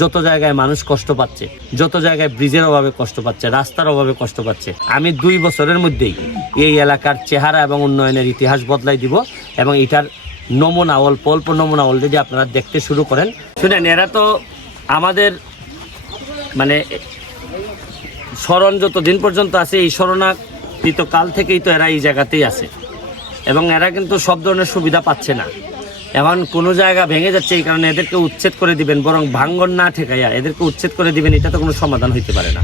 যত জায়গায় মানুষ কষ্ট পাচ্ছে, যত জায়গায় ব্রিজের অভাবে কষ্ট পাচ্ছে, রাস্তার অভাবে কষ্ট পাচ্ছে, আমি 2 বছরের মধ্যেই এই এলাকার চেহারা এবং উন্নয়নের ইতিহাস বদলাই দিব। এবং এটার নমুনা অল্প নমুনা অলরেডি আপনারা দেখতে শুরু করেন। শুনেন, এরা তো আমাদের মানে স্মরণ যতদিন পর্যন্ত আছে, এই স্মরণাতীত কাল থেকেই তো এরা এই জায়গাতেই আছে এবং এরা কিন্তু সব ধরনের সুবিধা পাচ্ছে না। এখন কোনো জায়গা ভেঙে যাচ্ছে, এই কারণে এদেরকে উচ্ছেদ করে দিবেন, বরং ভাঙ্গন না ঠেকাইয়া এদেরকে উচ্ছেদ করে দিবেন, এটা তো কোনো সমাধান হইতে পারে না।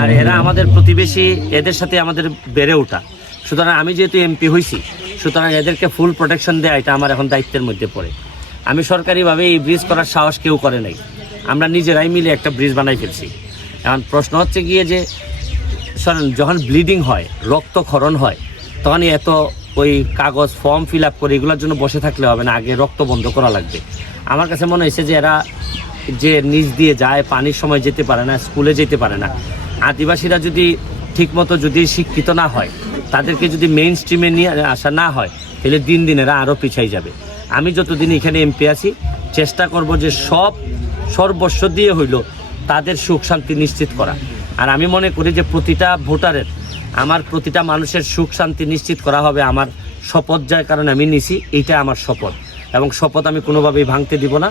আর এরা আমাদের প্রতিবেশী, এদের সাথে আমাদের বেড়ে ওঠা। সুতরাং আমি যেহেতু এমপি হয়েছি, সুতরাং এদেরকে ফুল প্রোটেকশন দেওয়া এটা আমার এখন দায়িত্বের মধ্যে পড়ে। আমি সরকারিভাবে এই ব্রিজ করার সাহস কেউ করে নাই, আমরা নিজেরাই মিলে একটা ব্রিজ বানাই ফেলছি। এখন প্রশ্ন হচ্ছে গিয়ে যে যখন ব্লিডিং হয়, রক্তক্ষরণ হয়, তখন এত ওই কাগজ ফর্ম ফিল আপ করে এগুলোর জন্য বসে থাকলে হবে না, আগে রক্ত বন্ধ করা লাগবে। আমার কাছে মনে হয়েছে যে এরা যে নিচ দিয়ে যায়, পানির সময় যেতে পারে না, স্কুলে যেতে পারে না, আদিবাসীরা যদি ঠিকমতো যদি শিক্ষিত না হয়, তাদেরকে যদি মেইন স্ট্রিমে নিয়ে আসা না হয়, তাহলে দিন দিন এরা আরও পিছাই যাবে। আমি যতদিন এখানে এমপি আছি চেষ্টা করব যে সর্বস্ব দিয়ে হইল তাদের সুখ শান্তি নিশ্চিত করা। আর আমি মনে করি যে প্রতিটা ভোটারের, আমার প্রতিটা মানুষের সুখ শান্তি নিশ্চিত করা হবে আমার শপথ, যার কারণে আমি নিছি, এইটা আমার শপথ এবং শপথ আমি কোনোভাবেই ভাঙতে দিব না।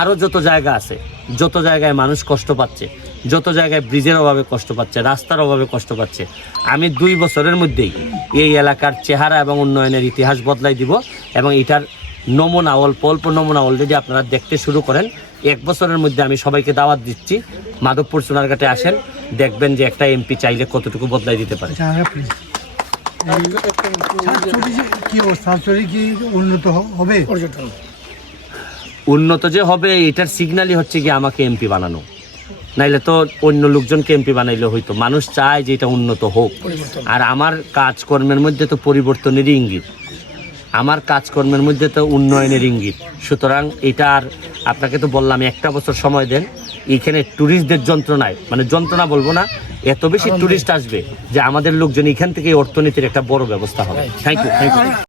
আরও যত জায়গা আছে, যত জায়গায় মানুষ কষ্ট পাচ্ছে, যত জায়গায় ব্রিজের অভাবে কষ্ট পাচ্ছে, রাস্তার অভাবে কষ্ট পাচ্ছে, আমি 2 বছরের মধ্যেই এই এলাকার চেহারা এবং উন্নয়নের ইতিহাস বদলাই দিব। এবং এটার নমুনা অল্প নমুনা অলরেডি আপনারা দেখতে শুরু করেন। 1 বছরের মধ্যে আমি সবাইকে দাওয়াত দিচ্ছি, মাধবপুর সোনারঘাটে আসেন, দেখবেন যে একটা এমপি চাইলে কতটুকু বদলাই দিতে পারে। উন্নত যে হবে এটার সিগন্যালই হচ্ছে কি আমাকে এমপি বানানো, নাইলে তো অন্য লোকজনকে এমপি বানাইলে হইতো। মানুষ চায় যে এটা উন্নত হোক, আর আমার কাজকর্মের মধ্যে তো পরিবর্তনেরই ইঙ্গিত, আমার কাজকর্মের মধ্যে তো উন্নয়নের ইঙ্গিত। সুতরাং এটা আর আপনাকে তো বললাম 1টা বছর সময় দেন, এখানে ট্যুরিস্টদের যন্ত্রণায়, মানে যন্ত্রণা বলবো না, এত বেশি ট্যুরিস্ট আসবে যে আমাদের লোকজন এখান থেকে অর্থনীতির একটা বড় ব্যবস্থা হবে। Thank you.